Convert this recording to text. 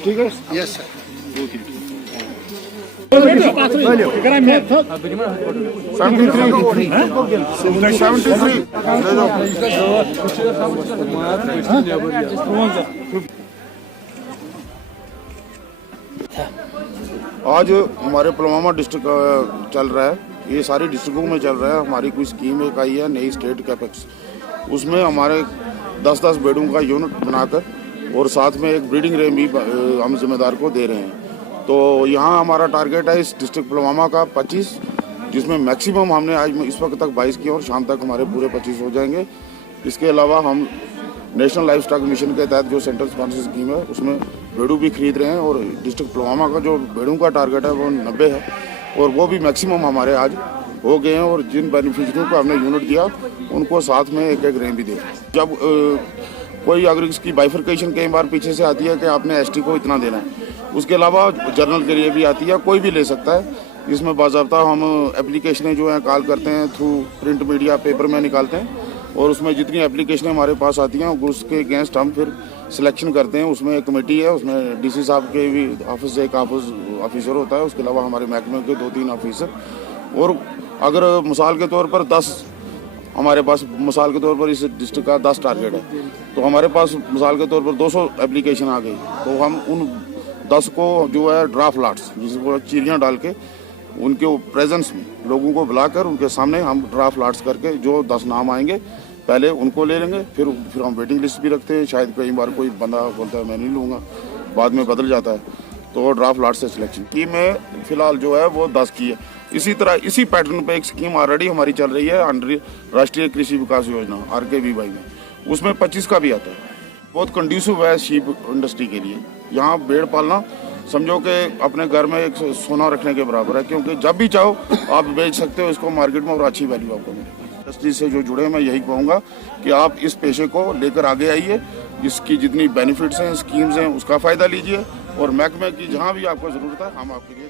ठीक है yes sir आज हमारे पुलवामा डिस्ट्रिक्ट चल रहा है, ये सारी डिस्ट्रिक्टों में चल रहा है। हमारी कोई स्कीम एक आई है नई स्टेट कैपेक्स, उसमें हमारे 10-10 बेडों का यूनिट बनाकर और साथ में एक ब्रीडिंग रेंज भी हम जिम्मेदार को दे रहे हैं। तो यहाँ हमारा टारगेट है इस डिस्ट्रिक्ट पुलवामा का 25, जिसमें मैक्सिमम हमने आज इस वक्त तक 22 किए और शाम तक हमारे पूरे 25 हो जाएंगे। इसके अलावा हम नेशनल लाइफ स्टॉक मिशन के तहत जो सेंट्रल स्पॉन्सर स्कीम है उसमें बेड़ू भी खरीद रहे हैं और डिस्ट्रिक्ट पुलवामा का जो बेड़ों का टारगेट है वो 90 है और वो भी मैक्सिमम हमारे आज हो गए हैं। और जिन बेनिफिशरियों को हमने यूनिट दिया उनको साथ में एक रेंज भी दे। जब कोई अगर इसकी बाइफर्केशन कई बार पीछे से आती है कि आपने एसटी को इतना देना है, उसके अलावा जर्नल के लिए भी आती है, कोई भी ले सकता है। इसमें बाज़ाब्ता हम एप्लीकेशनें जो हैं कॉल करते हैं थ्रू प्रिंट मीडिया पेपर में निकालते हैं और उसमें जितनी एप्लीकेशनें हमारे पास आती हैं उसके अगेंस्ट हम फिर सिलेक्शन करते हैं। उसमें एक कमेटी है, उसमें डीसी साहब के भी ऑफिस से एक ऑफिसर होता है, उसके अलावा हमारे महकमे के 2-3 ऑफिसर। और अगर मिसाल के तौर पर 10 हमारे पास मिसाल के तौर पर इस डिस्ट्रिक्ट का 10 टारगेट है, तो हमारे पास मिसाल के तौर पर 200 एप्लीकेशन आ गई, तो हम उन 10 को जो है ड्राफ्ट लाट्स जिसको चीरियाँ डाल के उनके प्रेजेंस में लोगों को बुलाकर उनके सामने हम ड्राफ्ट लाट्स करके जो 10 नाम आएंगे पहले उनको ले लेंगे, फिर हम वेटिंग लिस्ट भी रखते हैं। शायद कई बार कोई बंदा बोलता है मैं नहीं लूँगा, बाद में बदल जाता है, तो ड्राफ्ट लाट से सिलेक्शन की में फिलहाल जो है वो 10 की है। इसी तरह इसी पैटर्न पे एक स्कीम ऑलरेडी हमारी चल रही है अंडर राष्ट्रीय कृषि विकास योजना RKVY में, उसमें 25 का भी आता है। बहुत कंड्यूसिव है शीप इंडस्ट्री के लिए। यहाँ भेड़ पालना समझो कि अपने घर में एक सोना रखने के बराबर है, क्योंकि जब भी चाहो आप बेच सकते हो इसको मार्केट में और अच्छी वैल्यू आपको मिलेगी। इंडस्ट्री से जो जुड़े मैं यही कहूँगा कि आप इस पेशे को लेकर आगे आइए, इसकी जितनी बेनिफिट्स हैं स्कीम्स हैं उसका फ़ायदा लीजिए और महकमे की जहाँ भी आपको ज़रूरत है हम आपके लिए